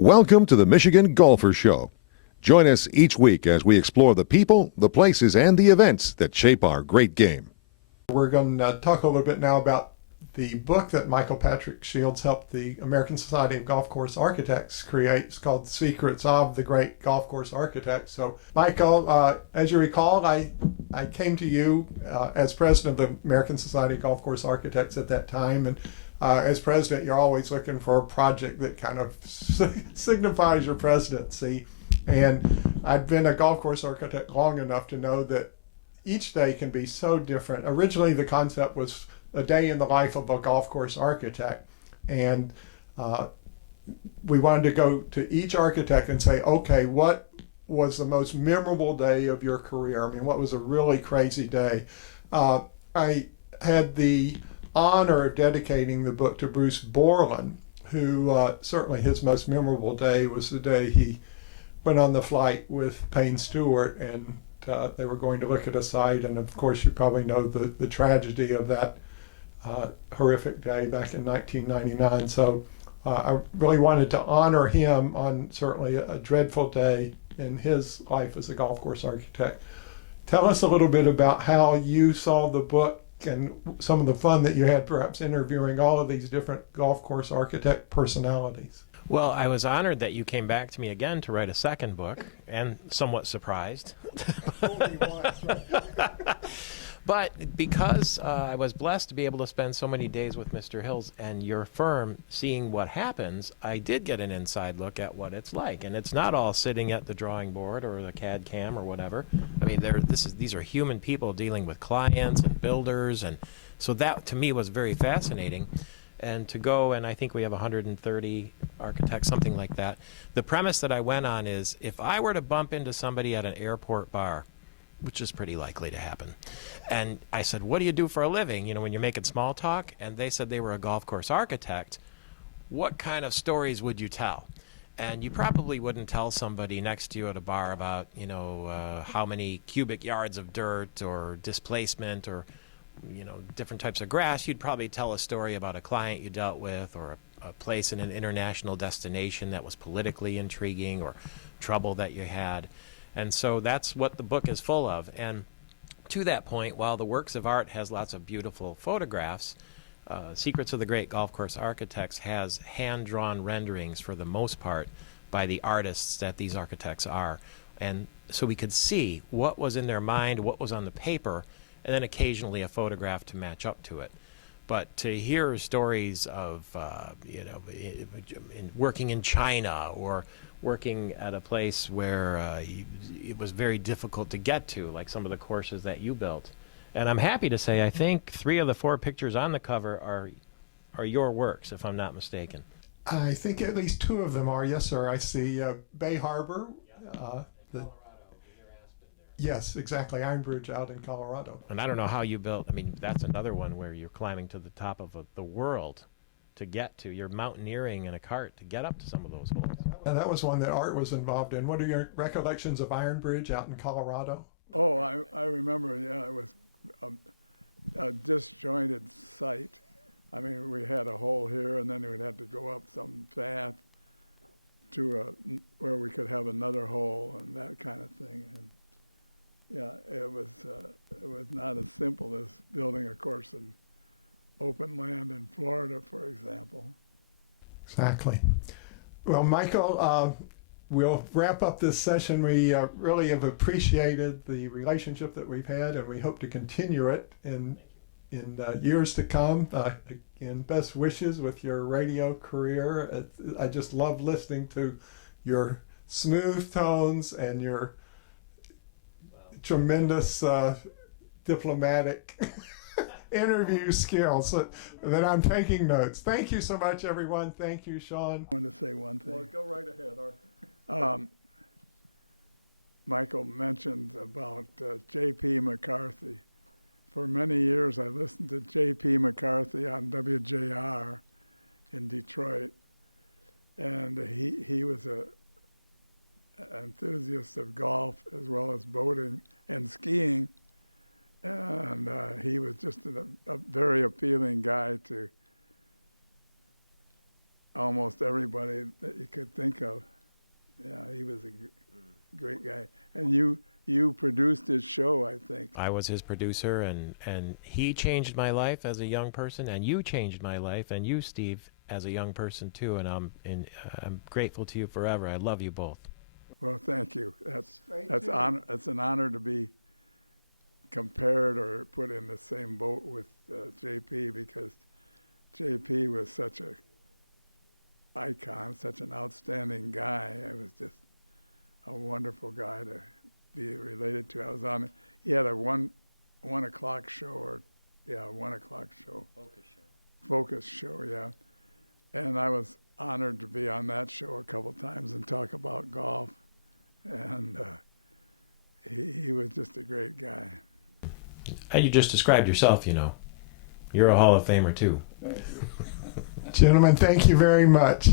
Welcome to the Michigan Golfer Show. Join us each week as we explore the people, the places, and the events that shape our great game. We're going to talk a little bit now about the book that Michael Patrick Shiels helped the American Society of Golf Course Architects create. It's called Secrets of the Great Golf Course Architect. So, Michael, as you recall, I came to you as president of the American Society of Golf Course Architects at that time, and as president, you're always looking for a project that kind of signifies your presidency. And I've been a golf course architect long enough to know that each day can be so different. Originally, the concept was a day in the life of a golf course architect. And we wanted to go to each architect and say, okay, what was the most memorable day of your career? I mean, what was a really crazy day? I had the honor of dedicating the book to Bruce Borland, who certainly his most memorable day was the day he went on the flight with Payne Stewart, and they were going to look at a site. And of course, you probably know the tragedy of that horrific day back in 1999. So I really wanted to honor him on certainly a dreadful day in his life as a golf course architect. Tell us a little bit about how you saw the book and some of the fun that you had perhaps interviewing all of these different golf course architect personalities. Well, I was honored that you came back to me again to write a second book, and somewhat surprised. But because I was blessed to be able to spend so many days with Mr. Hills and your firm seeing what happens, I did get an inside look at what it's like. And it's not all sitting at the drawing board or the CAD CAM or whatever. I mean, these are human people dealing with clients and builders. And so that, to me, was very fascinating. And to go, and I think we have 130 architects, something like that. The premise that I went on is, if I were to bump into somebody at an airport bar, which is pretty likely to happen, and I said, what do you do for a living, you know, when you're making small talk? And they said they were a golf course architect. What kind of stories would you tell? And you probably wouldn't tell somebody next to you at a bar about, you know, how many cubic yards of dirt or displacement or, you know, different types of grass. You'd probably tell a story about a client you dealt with, or a place in an international destination that was politically intriguing, or trouble that you had. And so that's what the book is full of. And to that point, while the works of art has lots of beautiful photographs, Secrets of the Great Golf Course Architects has hand-drawn renderings for the most part by the artists that these architects are. And so we could see what was in their mind, what was on the paper, and then occasionally a photograph to match up to it. But to hear stories of, you know, working in China, or working at a place where it was very difficult to get to, like some of the courses that you built. And I'm happy to say, I think 3 of the 4 pictures on the cover are your works, if I'm not mistaken. I think at least 2 of them are, yes, sir. I see Bay Harbor. Yes, exactly. Iron Bridge out in Colorado. And I don't know how you built, I mean, that's another one where you're climbing to the top of the world to get to. You're mountaineering in a cart to get up to some of those holes. And that was one that Art was involved in. What are your recollections of Iron Bridge out in Colorado? Exactly. Well, Michael, we'll wrap up this session. We really have appreciated the relationship that we've had, and we hope to continue it in years to come. Again, best wishes with your radio career. I just love listening to your smooth tones and your tremendous diplomatic interview skills that I'm taking notes. Thank you so much, everyone. Thank you, Shawn. I was his producer, and he changed my life as a young person, and you changed my life, and you, Steve, as a young person too. And I'm grateful to you forever. I love you both. You just described yourself. You're a Hall of Famer too. Gentlemen, thank you very much.